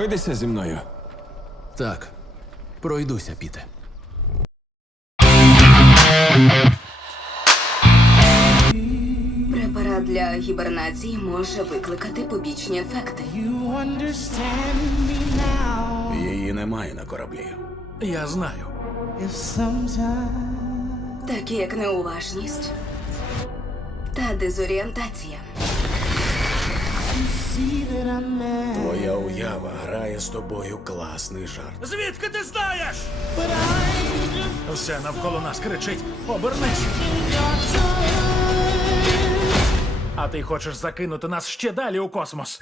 Пройдися зі мною. Так, пройдуся, Піте. Препарат для гібернації може викликати побічні ефекти. Її немає на кораблі. Я знаю. Такі як неуважність та дезорієнтація. Твоя уява грає з тобою класний жарт. Звідки ти знаєш? Все навколо нас кричить: обернись. А ти хочеш закинути нас ще далі у космос.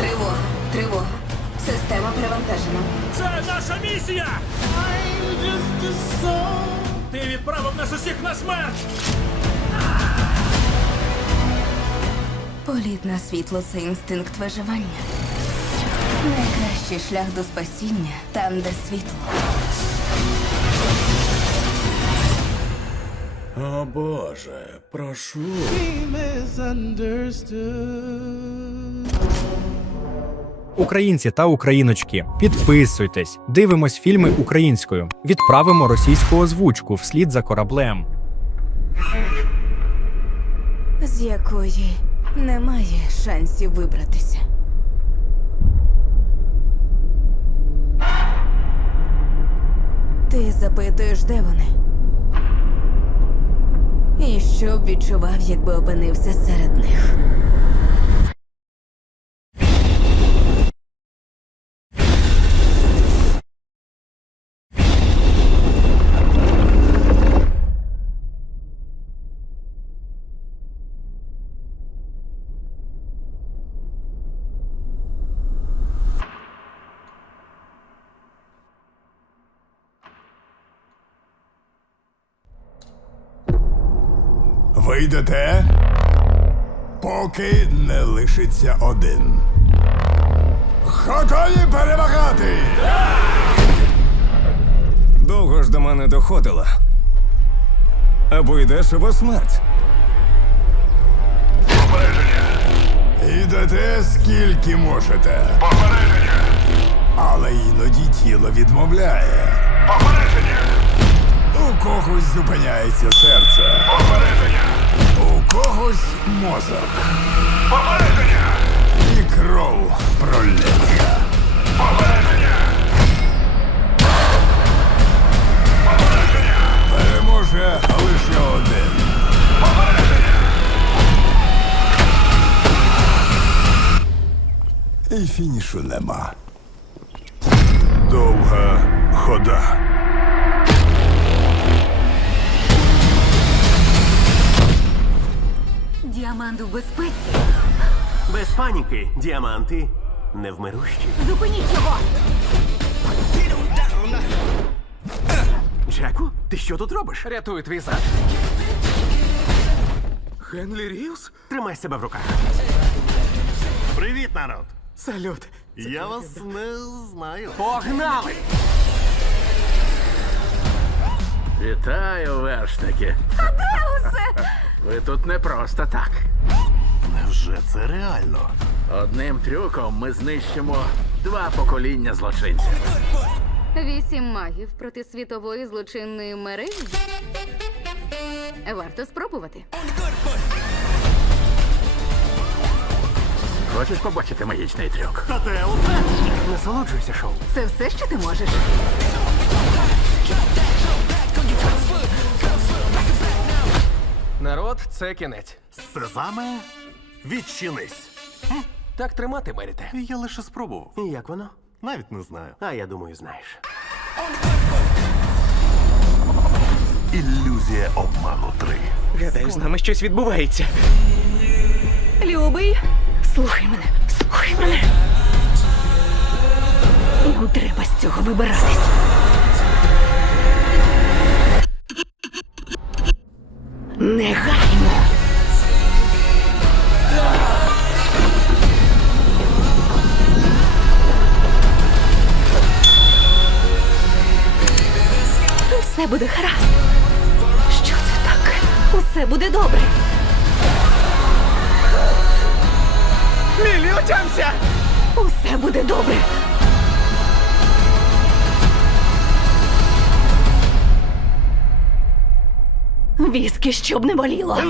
Тривога, тривога. Система перевантажена. Це наша місія! Ти відправив нас усіх на смерть! Політ на світло це інстинкт виживання. Найкращий шлях до спасіння там, де світло. О Боже, прошу. Українці та україночки, підписуйтесь, дивимось фільми українською, відправимо російську озвучку вслід за кораблем. З якої немає шансів вибратися. Ти запитуєш, де вони? І що б відчував, якби опинився серед них? Ви йдете, поки не лишиться один. Готові перемагати! Довго ж до мене доходило. Або йдеш, або смерть. Йдете скільки можете. Попередження! Але іноді тіло відмовляє. У когось зупиняється серце. У когось мозок. Попередження! І кров пролється. Переможе лише один. І фінішу нема. Довга хода. Діамант у безпеці. Без паніки, діаманти невмирущі. Зупиніть його! Джеку, ти що тут робиш? Рятую твій зад. Генлі Рівс? Тримай себе в руках. Привіт, народ! Салют. Я вас не знаю. Погнали! Вітаю, вершники. Ви тут не просто так. Невже це реально? Одним трюком ми знищимо два покоління злочинців. Вісім магів проти світової злочинної мережі. Варто спробувати. Хочеш побачити магічний трюк? Та те усе! Насолоджуйся шоу. Це все, що ти можеш. Народ, це кінець. Сезаме, відчинись. Так тримати, Меріте. Я лише спробував. І як воно? Навіть не знаю. А я думаю, знаєш. Ілюзія обману 3. Гадаю, з нами щось відбувається. Любий, слухай мене, слухай мене. Нам треба з цього вибиратись. Негайно. Все буде гаразд. Що це таке? Усе буде добре. Отямся! Усе буде добре. Віскі, щоб не боліло.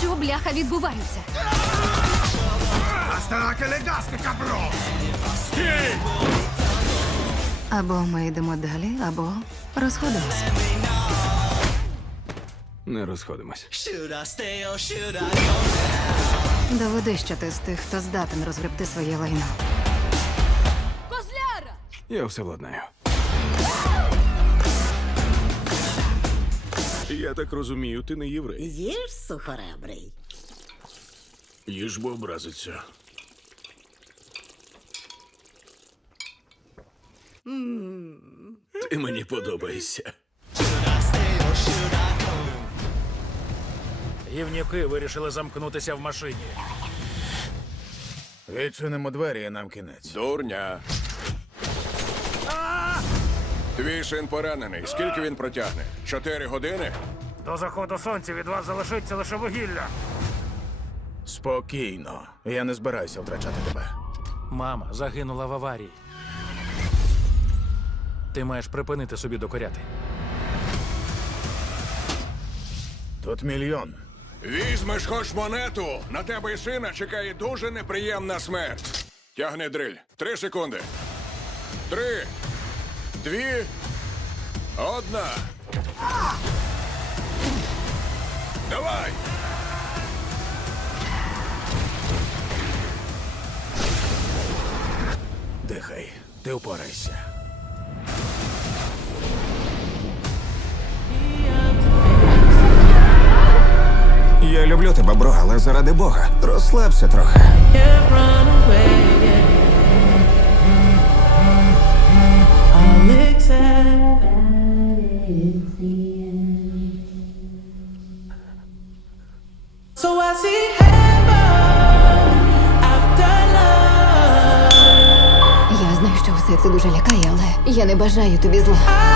Що бляха відбувається? Або ми йдемо далі, або розходимося. Не розходимось. Доведи, що ти з тих, хто здатен розгребти своє лайно. Я все владнаю. Я так розумію, ти не єврей. Їж сухоребрий. Їж бо образиться. Ти мені подобаєшся. Гівнюки вирішили замкнутися в машині. Відчинимо двері і нам кінець. Дурня. Твій син поранений. Скільки він протягне? Чотири години? До заходу сонця від вас залишиться лише вугілля. Спокійно. Я не збираюся втрачати тебе. Мама загинула в аварії. Ти маєш припинити собі докоряти. Тут мільйон. Візьмеш хоч монету. На тебе і сина чекає дуже неприємна смерть. Тягни дриль. Три секунди. Три. Дві. Одна. Давай. Дихай, ти впорайся. Тебе, бро, але заради Бога. Розслабся трохи. So I see heaven after love. Я знаю, що все це дуже лякає, але я не бажаю тобі зла.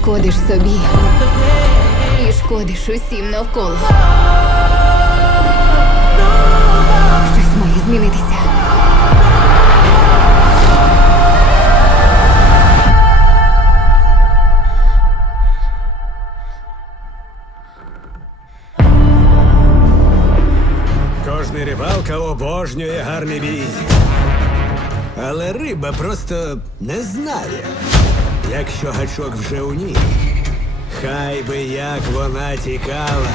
Шкодиш собі і шкодиш усім навколо. Щось має змінитися. Кожний рибалка обожнює гарний бій. Але риба просто не знає, якщо гачок вже у ній. Хай би як вона тікала,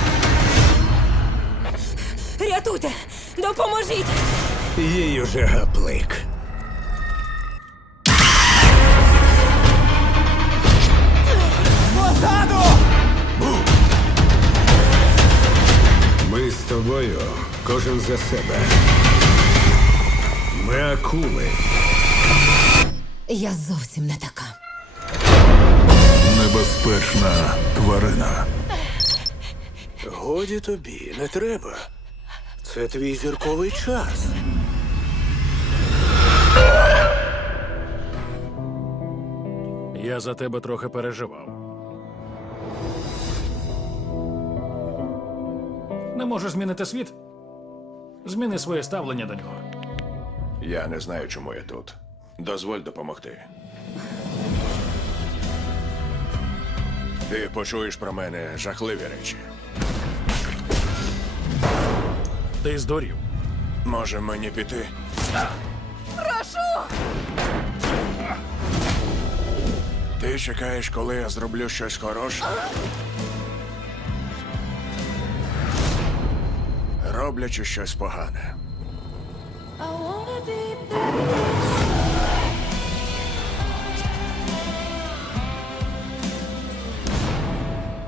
Рятуйте! Допоможіть! їй уже гаплик. Ми з тобою, кожен за себе. Ми акули. Я зовсім не така. Небезпечна тварина. Годі тобі, не треба. Це твій зірковий час. Я за тебе трохи переживав. Не можеш змінити світ? Зміни своє ставлення до нього. Я не знаю, чому я тут. Дозволь допомогти. Ти почуєш про мене жахливі речі. Ти здурів. Може мені піти? Прошу! Ти чекаєш, коли я зроблю щось хороше? Роблячи щось погане. I wanna be